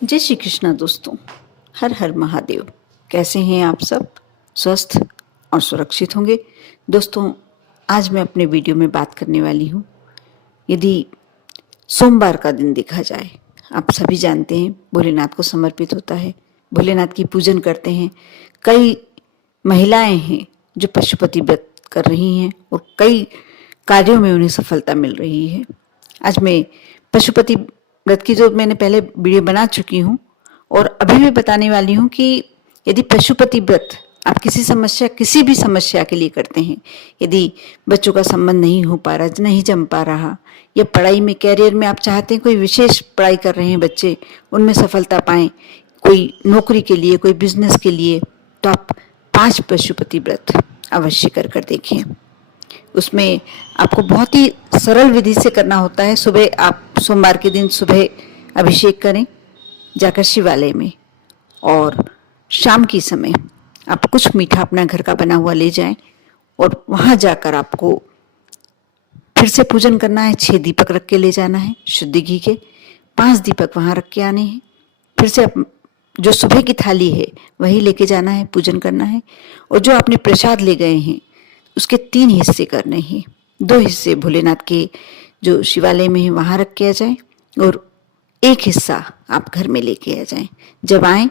जय श्री कृष्णा दोस्तों। हर हर महादेव। कैसे हैं आप सब? स्वस्थ और सुरक्षित होंगे। दोस्तों, आज मैं अपने वीडियो में बात करने वाली हूँ, यदि सोमवार का दिन देखा जाए, आप सभी जानते हैं भोलेनाथ को समर्पित होता है, भोलेनाथ की पूजन करते हैं। कई महिलाएं हैं जो पशुपति व्रत कर रही हैं और कई कार्यों में उन्हें सफलता मिल रही है। आज मैं पशुपति व्रत की जो मैंने पहले वीडियो बना चुकी हूँ और अभी भी बताने वाली हूँ कि यदि पशुपति व्रत आप किसी भी समस्या के लिए करते हैं, यदि बच्चों का संबंध नहीं हो पा रहा, नहीं जम पा रहा, या पढ़ाई में, कैरियर में आप चाहते हैं, कोई विशेष पढ़ाई कर रहे हैं बच्चे, उनमें सफलता पाएं, कोई नौकरी के लिए, कोई बिजनेस के लिए, तो आप 5 पशुपति व्रत अवश्य कर देखें। उसमें आपको बहुत ही सरल विधि से करना होता है। सुबह आप सोमवार के दिन सुबह अभिषेक करें जाकर शिवालय में, और शाम के समय आप कुछ मीठा अपना घर का बना हुआ ले जाएं और वहां जाकर आपको फिर से पूजन करना है। 6 दीपक रख के ले जाना है शुद्ध घी के, 5 दीपक वहां रख के आने हैं। फिर से जो सुबह की थाली है वही लेके जाना है, पूजन करना है। और जो आपने प्रसाद ले गए हैं उसके 3 हिस्से करने हैं। 2 हिस्से भोलेनाथ के जो शिवालय में है वहां रख के आ जाए, और 1 हिस्सा आप घर में लेके आ जाएं। जब आए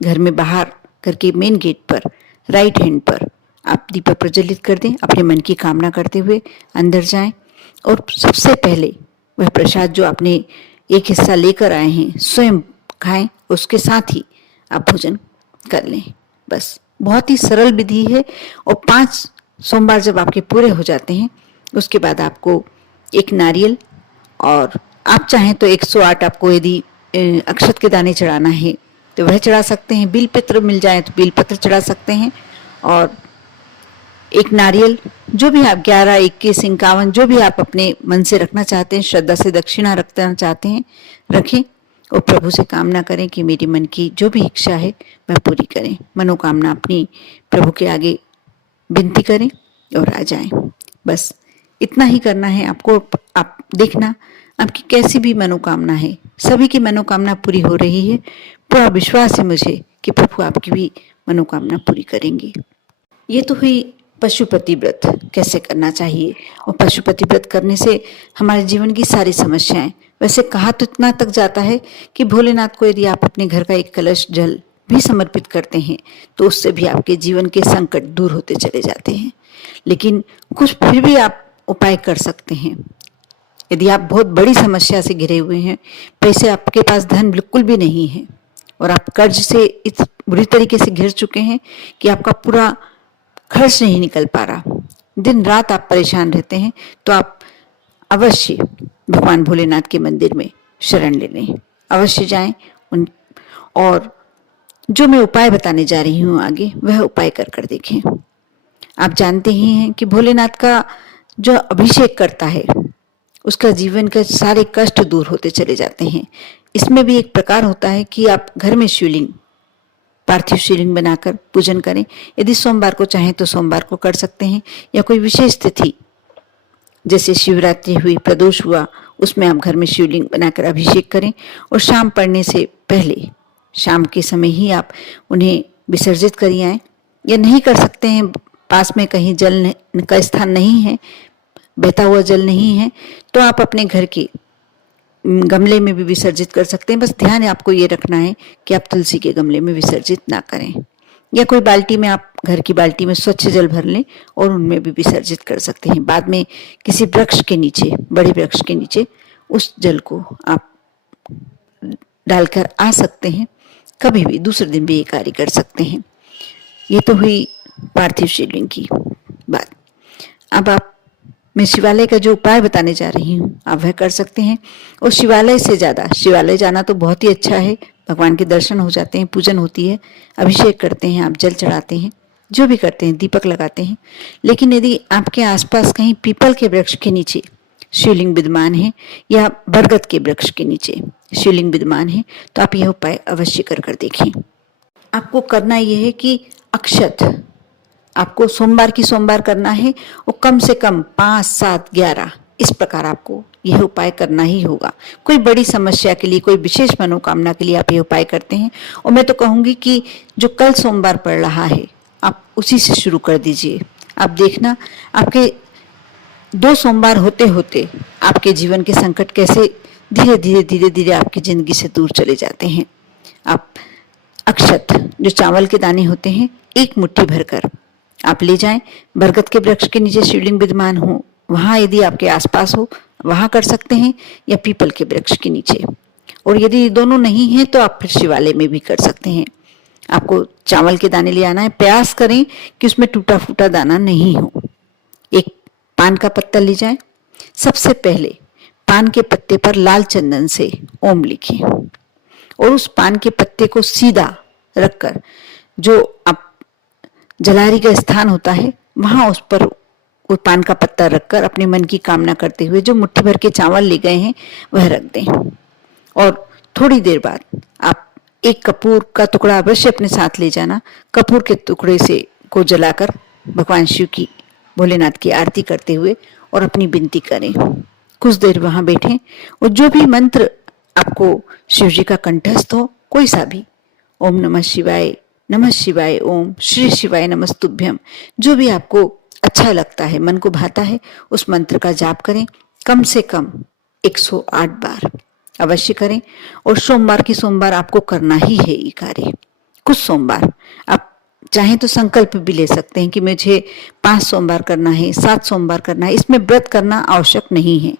घर में, बाहर घर के मेन गेट पर राइट हैंड पर आप दीपक प्रज्वलित कर दें, अपने मन की कामना करते हुए अंदर जाएं और सबसे पहले वह प्रसाद जो आपने 1 हिस्सा लेकर आए हैं स्वयं खाएं, उसके साथ ही आप भोजन कर लें। बस बहुत ही सरल विधि है। और 5 सोमवार जब आपके पूरे हो जाते हैं, उसके बाद आपको 1 नारियल, और आप चाहें तो 108 आपको यदि अक्षत के दाने चढ़ाना है तो वह चढ़ा सकते हैं। बिलपत्र मिल जाए तो बिलपत्र चढ़ा सकते हैं। और 1 नारियल, जो भी आप 11, 21, 51 जो भी आप अपने मन से रखना चाहते हैं, श्रद्धा से दक्षिणा रखना चाहते हैं, रखें और प्रभु से कामना करें कि मेरी मन की जो भी इच्छा है वह पूरी करें। मनोकामना अपनी प्रभु के आगे विनती करें और आ जाएं। बस इतना ही करना है आपको। आप देखना, आपकी कैसी भी मनोकामना है, सभी की मनोकामना पूरी हो रही है। पूरा विश्वास है मुझे कि प्रभु आपकी भी मनोकामना पूरी करेंगे। ये तो हुई पशुपति व्रत कैसे करना चाहिए, और पशुपति व्रत करने से हमारे जीवन की सारी समस्याएं, वैसे कहा तो इतना तक जाता है कि भोलेनाथ को यदि आप अपने घर का 1 कलश जल भी समर्पित करते हैं तो उससे भी आपके जीवन के संकट दूर होते चले जाते हैं। लेकिन कुछ फिर भी आप उपाय कर सकते हैं। यदि आप बहुत बड़ी समस्या से घिरे हुए हैं, पैसे आपके पास धन बिल्कुल भी नहीं है, और आप कर्ज से इस बुरी तरीके से घिर चुके हैं कि आपका पूरा खर्च नहीं निकल पा रहा, दिन रात आप परेशान रहते हैं, तो आप अवश्य भगवान भोलेनाथ के मंदिर में शरण ले लें। अवश्य जाएं और जो मैं उपाय बताने जा रही हूँ आगे, वह उपाय कर देखें। आप जानते ही हैं कि भोलेनाथ का जो अभिषेक करता है उसका जीवन के सारे कष्ट दूर होते चले जाते हैं। इसमें भी एक प्रकार होता है कि आप घर में शिवलिंग, पार्थिव शिवलिंग बनाकर पूजन करें। यदि सोमवार को चाहें तो सोमवार को कर सकते हैं, या कोई विशेष तिथि जैसे शिवरात्रि हुई, प्रदोष हुआ, उसमें आप घर में शिवलिंग बनाकर अभिषेक करें। और शाम पड़ने से पहले, शाम के समय ही आप उन्हें विसर्जित करिए आएं। या नहीं कर सकते हैं, पास में कहीं जल का स्थान नहीं है, बहता हुआ जल नहीं है, तो आप अपने घर के गमले में भी विसर्जित कर सकते हैं। बस ध्यान आपको ये रखना है कि आप तुलसी के गमले में विसर्जित ना करें, या कोई बाल्टी में, आप घर की बाल्टी में स्वच्छ जल भर लें और उनमें भी विसर्जित कर सकते हैं। बाद में किसी वृक्ष के नीचे, बड़े वृक्ष के नीचे उस जल को आप डालकर आ सकते हैं। कभी भी दूसरे दिन भी ये कार्य कर सकते हैं। ये तो हुई पार्थिव शिवलिंग की बात। अब मैं शिवालय का जो उपाय बताने जा रही हूँ आप वह कर सकते हैं। और शिवालय से ज़्यादा, शिवालय जाना तो बहुत ही अच्छा है, भगवान के दर्शन हो जाते हैं, पूजन होती है, अभिषेक करते हैं, आप जल चढ़ाते हैं, जो भी करते हैं, दीपक लगाते हैं। लेकिन यदि आपके आसपास कहीं पीपल के वृक्ष के नीचे शिवलिंग विद्यमान है, या बरगद के वृक्ष के नीचे शिवलिंग विद्यमान है, तो आप यह उपाय अवश्य कर देखें। आपको करना यह है कि अक्षत आपको सोमवार की सोमवार करना है, और कम से कम 5, 7, 11 इस प्रकार आपको यह उपाय करना ही होगा। कोई बड़ी समस्या के लिए, कोई विशेष मनोकामना के लिए आप यह उपाय करते हैं, और मैं तो कहूँगी कि जो कल सोमवार पड़ रहा है आप उसी से शुरू कर दीजिए। आप देखना आपके 2 सोमवार होते होते आपके जीवन के संकट कैसे धीरे धीरे धीरे धीरे आपकी जिंदगी से दूर चले जाते हैं। आप अक्षत, जो चावल के दाने होते हैं, 1 मुट्ठी भरकर आप ले जाएं। बरगद के वृक्ष के नीचे शिवलिंग विद्यमान हो, वहां यदि आपके आसपास हो वहां कर सकते हैं, या पीपल के वृक्ष के नीचे। और यदि दोनों नहीं है तो आप फिर शिवालय में भी कर सकते हैं। आपको चावल के दाने ले आना है। प्रयास करें कि उसमें टूटा फूटा दाना नहीं हो। एक पान का पत्ता ले जाएं। सबसे पहले पान के पत्ते पर लाल चंदन से ओम लिखें, और उस पान के पत्ते को सीधा रखकर जो आप जलारी का स्थान होता है वहां उस पर वो पान का पत्ता रखकर अपने मन की कामना करते हुए जो मुट्ठी भर के चावल ले गए हैं वह रख दें। और थोड़ी देर बाद आप एक कपूर का टुकड़ा अवश्य अपने साथ ले जाना। कपूर के टुकड़े से को जलाकर भगवान शिव की, भोलेनाथ की आरती करते हुए और अपनी विनती करें। कुछ देर वहां बैठें और जो भी मंत्र आपको शिव जी का कंठस्थ हो, कोई सा भी, ओम नमः शिवाय, ओम श्री शिवाय नमस्तुभ्यम, जो भी आपको अच्छा लगता है, मन को भाता है, उस मंत्र का जाप करें। कम से कम 108 बार अवश्य करें। और सोमवार आपको करना ही है ये कार्य। कुछ सोमवार आप चाहें तो संकल्प भी ले सकते हैं कि मुझे 5 सोमवार करना है, 7 सोमवार करना है। इसमें व्रत करना आवश्यक नहीं है।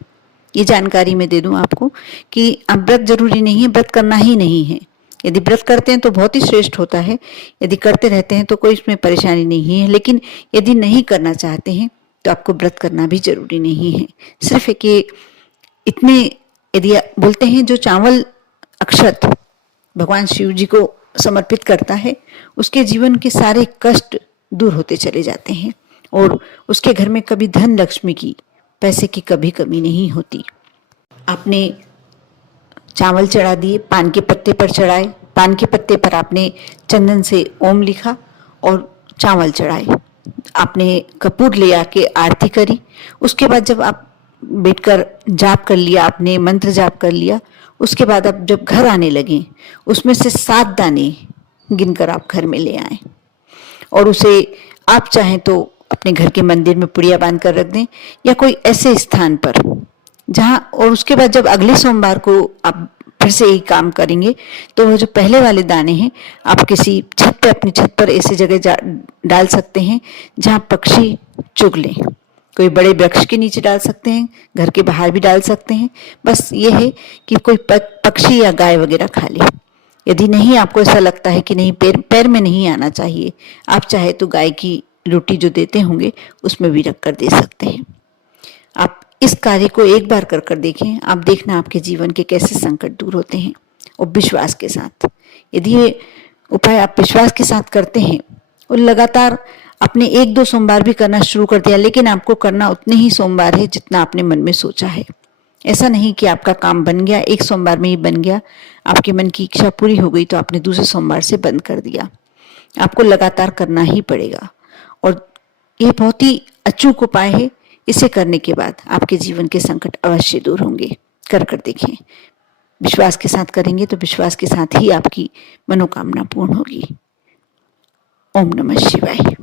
ये जानकारी मैं दे दूं आपको कि अब व्रत जरूरी नहीं है, व्रत करना ही नहीं है। यदि व्रत करते हैं तो बहुत ही श्रेष्ठ होता है, यदि करते रहते हैं तो कोई इसमें परेशानी नहीं है। लेकिन यदि नहीं करना चाहते हैं तो आपको व्रत करना भी जरूरी नहीं है। सिर्फ एक इतने, यदि बोलते हैं जो चावल अक्षत भगवान शिव जी को समर्पित करता है, उसके जीवन के सारे कष्ट दूर होते चले जाते हैं और उसके घर में कभी धन लक्ष्मी की, पैसे की कभी कमी नहीं होती। आपने चावल चढ़ा दिए, पान के पत्ते पर चढ़ाए, पान के पत्ते पर आपने चंदन से ओम लिखा और चावल चढ़ाए। आपने कपूर ले आके आरती करी। उसके बाद जब आप बैठकर जाप कर लिया, आपने मंत्र जाप कर लिया, उसके बाद आप जब घर आने लगे, उसमें से 7 दाने गिनकर आप घर में ले आए और उसे आप चाहें तो अपने घर के मंदिर में पुड़िया बांध कर रख दें, या कोई ऐसे स्थान पर जहां, और उसके बाद जब अगले सोमवार को आप फिर से यही काम करेंगे तो वो जो पहले वाले दाने हैं आप किसी छत पे, अपनी छत पर ऐसी जगह डाल सकते हैं जहां पक्षी चुग लें। कोई बड़े वृक्ष के नीचे डाल सकते हैं, घर के बाहर भी डाल सकते हैं। बस ये है कि कोई पक्षी या गाय वगैरह खा ले। यदि नहीं, आपको ऐसा लगता है कि नहीं, पैर में नहीं आना चाहिए, आप चाहे तो गाय की रोटी जो देते होंगे उसमें भी रख कर दे सकते हैं। आप इस कार्य को एक बार कर कर देखें। आप देखना आपके जीवन के कैसे संकट दूर होते हैं। और विश्वास के साथ, यदि ये उपाय आप विश्वास के साथ करते हैं और लगातार आपने 1-2 सोमवार भी करना शुरू कर दिया, लेकिन आपको करना उतने ही सोमवार है जितना आपने मन में सोचा है। ऐसा नहीं कि आपका काम बन गया, 1 सोमवार में ही बन गया, आपके मन की इच्छा पूरी हो गई तो आपने दूसरे सोमवार से बंद कर दिया। आपको लगातार करना ही पड़ेगा और यह बहुत ही अचूक उपाय है। इसे करने के बाद आपके जीवन के संकट अवश्य दूर होंगे। कर कर देखें। विश्वास के साथ करेंगे तो विश्वास के साथ ही आपकी मनोकामना पूर्ण होगी। ओम नमः शिवाय।